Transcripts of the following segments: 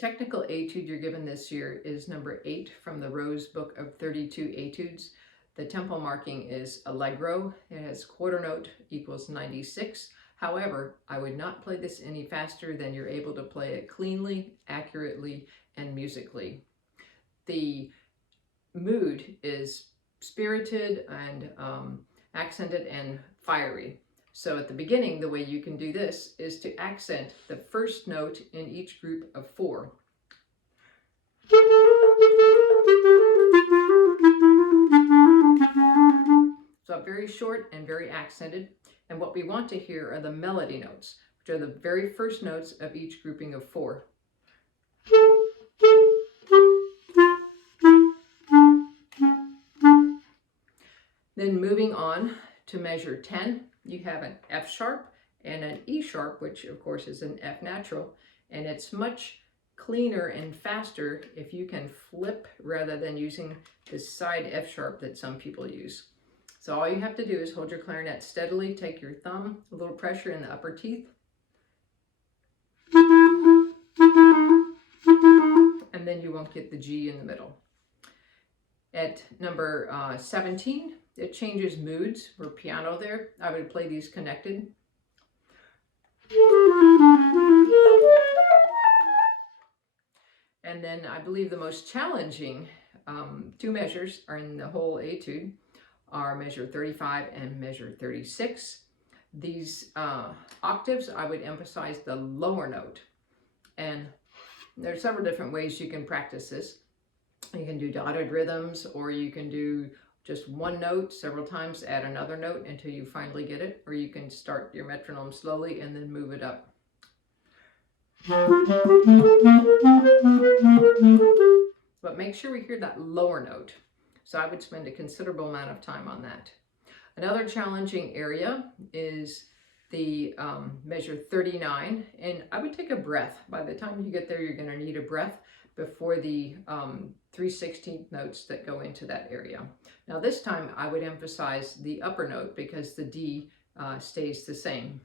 technical etude you're given this year is number 8 from the Rose Book of 32 Etudes. The tempo marking is allegro. It has quarter note equals 96. However, I would not play this any faster than you're able to play it cleanly, accurately, and musically. The mood is spirited and accented and fiery. So at the beginning, the way you can do this is to accent the first note in each group of 4. So very short and very accented. And what we want to hear are the melody notes, which are the very first notes of each grouping of 4. Then moving on to measure 10, you have an F sharp and an E sharp, which of course is an F natural, and it's much cleaner and faster if you can flip rather than using this side F sharp that some people use. So all you have to do is hold your clarinet steadily, take your thumb, a little pressure in the upper teeth, and then you won't get the G in the middle. At number 17, it changes moods. We're piano there. I would play these connected. And then I believe the most challenging 2 measures are in the whole etude are measure 35 and measure 36. These octaves, I would emphasize the lower note. And there are several different ways you can practice this. You can do dotted rhythms, or you can do just one note several times, add another note until you finally get it, or you can start your metronome slowly and then move it up. But make sure we hear that lower note. So I would spend a considerable amount of time on that. Another challenging area is the measure 39, and I would take a breath. By the time you get there, you're going to need a breath before the 3/16 notes that go into that area. Now this time I would emphasize the upper note because the D stays the same.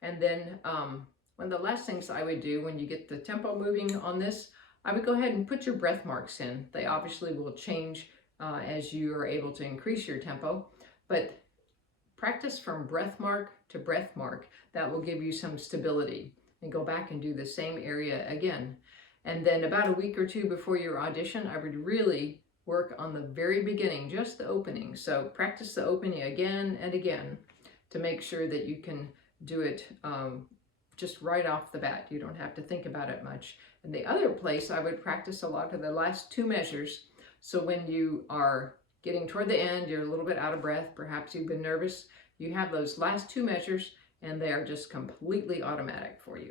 And then one of the last things I would do when you get the tempo moving on this, I would go ahead and put your breath marks in. They obviously will change as you are able to increase your tempo, but practice from breath mark to breath mark. That will give you some stability. And go back and do the same area again. And then about a week or 2 before your audition, I would really work on the very beginning, just the opening. So practice the opening again and again to make sure that you can do it just right off the bat. You don't have to think about it much. And the other place I would practice a lot are the last 2 measures. So when you are getting toward the end, you're a little bit out of breath, perhaps you've been nervous, you have those last 2 measures and they are just completely automatic for you.